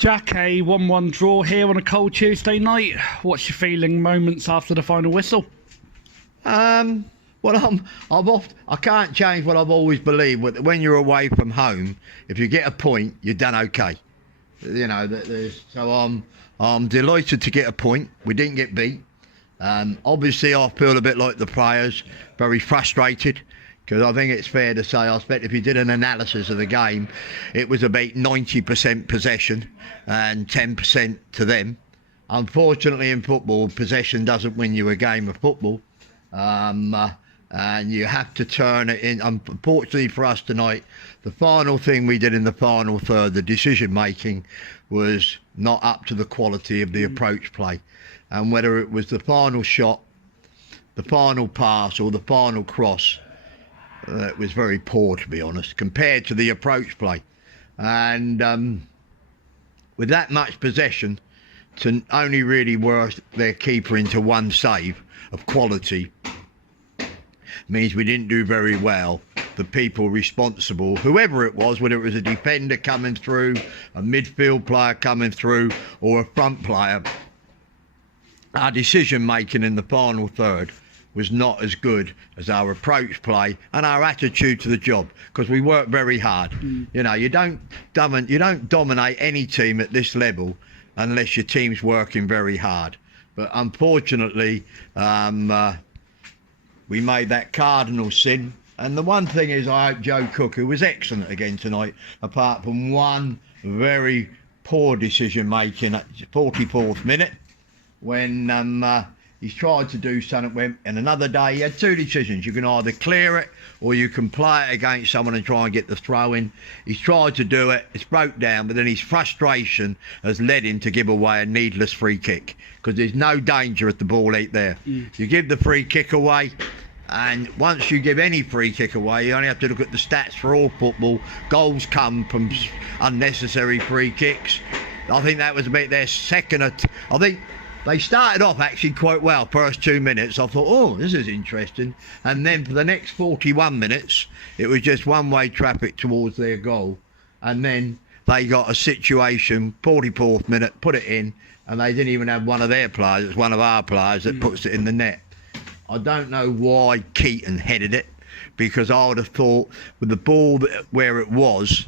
Jack, a 1-1 draw here on a cold Tuesday night. What's your feeling moments after the final whistle? Well, I can't change what I've always believed. When you're away from home, if you get a point, you're done okay. You know, so I'm delighted to get a point. We didn't get beat. Obviously, I feel a bit like the players, very frustrated. Because I think it's fair to say, I expect if you did an analysis of the game, it was about 90% possession and 10% to them. Unfortunately, in football, possession doesn't win you a game of football. And you have to turn it in. Unfortunately for us tonight, the final thing we did in the final third, the decision making, was not up to the quality of the approach play. And whether it was the final shot, the final pass or the final cross, it was very poor, to be honest, compared to the approach play. And with that much possession, to only really work their keeper into one save of quality means we didn't do very well. The people responsible, whoever it was, whether it was a defender coming through, a midfield player coming through, or a front player, our decision making in the final third was not as good as our approach play and our attitude to the job, because we work very hard. You know, you don't dominate any team at this level unless your team's working very hard. But unfortunately, we made that cardinal sin. And the one thing is, I hope Joe Cook, who was excellent again tonight, apart from one very poor decision making at the 44th minute, when he's tried to do something, and another day he had two decisions. You can either clear it or you can play it against someone and try and get the throw in. He's tried to do it, it's broke down, but then his frustration has led him to give away a needless free kick, because there's no danger if the ball ain't there. You give the free kick away, and once you give any free kick away, you only have to look at the stats for all football. Goals come from unnecessary free kicks. I think that was about their second. I think they started off actually quite well, first 2 minutes. I thought, oh, this is interesting. And then for the next 41 minutes, it was just one-way traffic towards their goal. And then they got a situation, 44th minute, put it in, and they didn't even have one of their players. It's one of our players that puts it in the net. I don't know why Keaton headed it, because I would have thought with the ball where it was,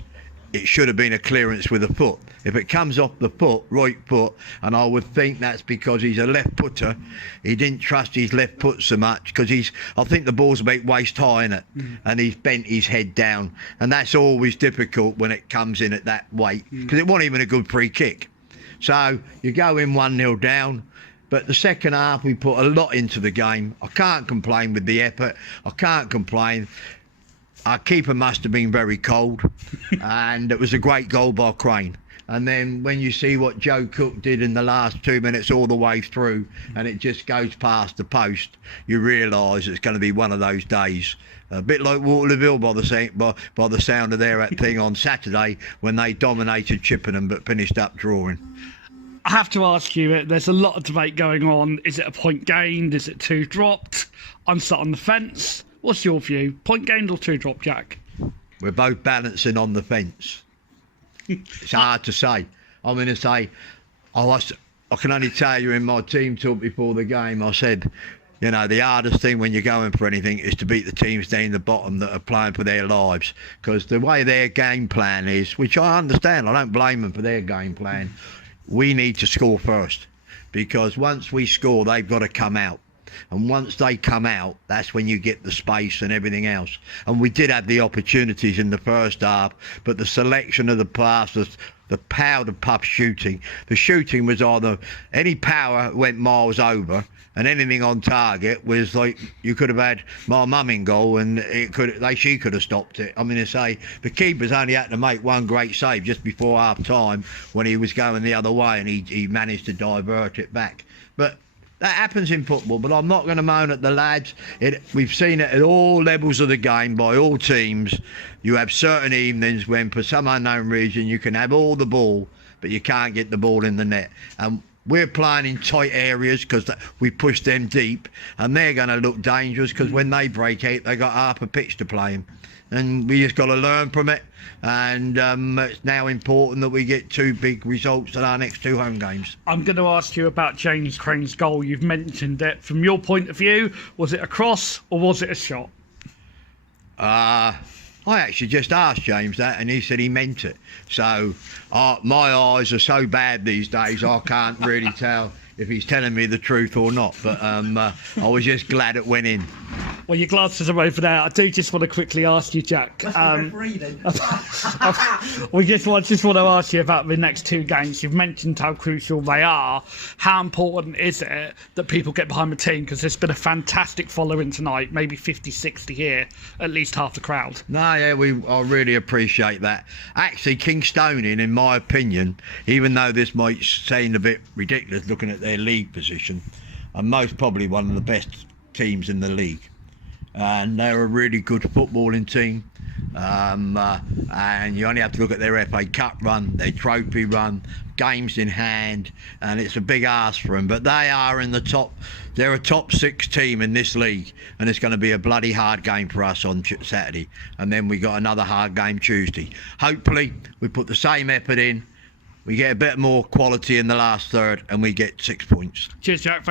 it should have been a clearance with a foot. If it comes off the foot, right foot, and I would think that's because he's a left footer, he didn't trust his left foot so much, because I think the ball's about waist high in it, and he's bent his head down, and that's always difficult when it comes in at that weight, because it wasn't even a good free kick. So you go in 1-0 down. But the second half, we put a lot into the game. I can't complain with the effort. I can't complain. Our keeper must have been very cold. And it was a great goal by Crane. And then when you see what Joe Cook did in the last 2 minutes all the way through, and it just goes past the post, you realise it's going to be one of those days. A bit like Waterlooville by the sound of their thing on Saturday, when they dominated Chippenham but finished up drawing. I have to ask you, there's a lot of debate going on. Is it a point gained? Is it 2 dropped? I'm sat on the fence. What's your view? Point gained or 2 dropped, Jack? We're both balancing on the fence. It's hard to say. I'm going to say, I can only tell you in my team talk before the game, I said, you know, the hardest thing when you're going for anything is to beat the teams down the bottom that are playing for their lives. Because the way their game plan is, which I understand, I don't blame them for their game plan, we need to score first, because once we score, they've got to come out. And once they come out, that's when you get the space and everything else. And we did have the opportunities in the first half, but the selection of the passes, the powder puff shooting, the shooting was either any power went miles over, and anything on target was like, you could have had my mum in goal and she could have stopped it. I mean, to say the keeper's only had to make one great save just before half time when he was going the other way, and he managed to divert it back. But that happens in football. But I'm not going to moan at the lads. We've seen it at all levels of the game by all teams. You have certain evenings when, for some unknown reason, you can have all the ball, but you can't get the ball in the net. And we're playing in tight areas because we push them deep, and they're going to look dangerous because when they break out, they got half a pitch to play in. and we just got to learn from it. And it's now important that we get 2 big results at our next 2 home games. I'm going to ask you about James Crane's goal. You've mentioned it. From your point of view, was it a cross or was it a shot? I actually just asked James that, and he said he meant it. So my eyes are so bad these days, I can't really tell if he's telling me the truth or not. But I was just glad it went in. Well, your glasses are over there. I do just want to quickly ask you, Jack. We just want to ask you about the next 2 games. You've mentioned how crucial they are. How important is it that people get behind the team? Because there's been a fantastic following tonight, maybe 50, 60 here, at least half the crowd. No, yeah, I really appreciate that. Actually, Kingstonian, in my opinion, even though this might seem a bit ridiculous looking at their league position, are most probably one of the best teams in the league. And they're a really good footballing team, and you only have to look at their FA Cup run, their trophy run, games in hand, and it's a big ask for them. But they are in the top. They're a top 6 team in this league, and it's going to be a bloody hard game for us on Saturday, and then we got another hard game Tuesday. Hopefully we put the same effort in, we get a bit more quality in the last third, and we get 6 points. Cheers, Jack.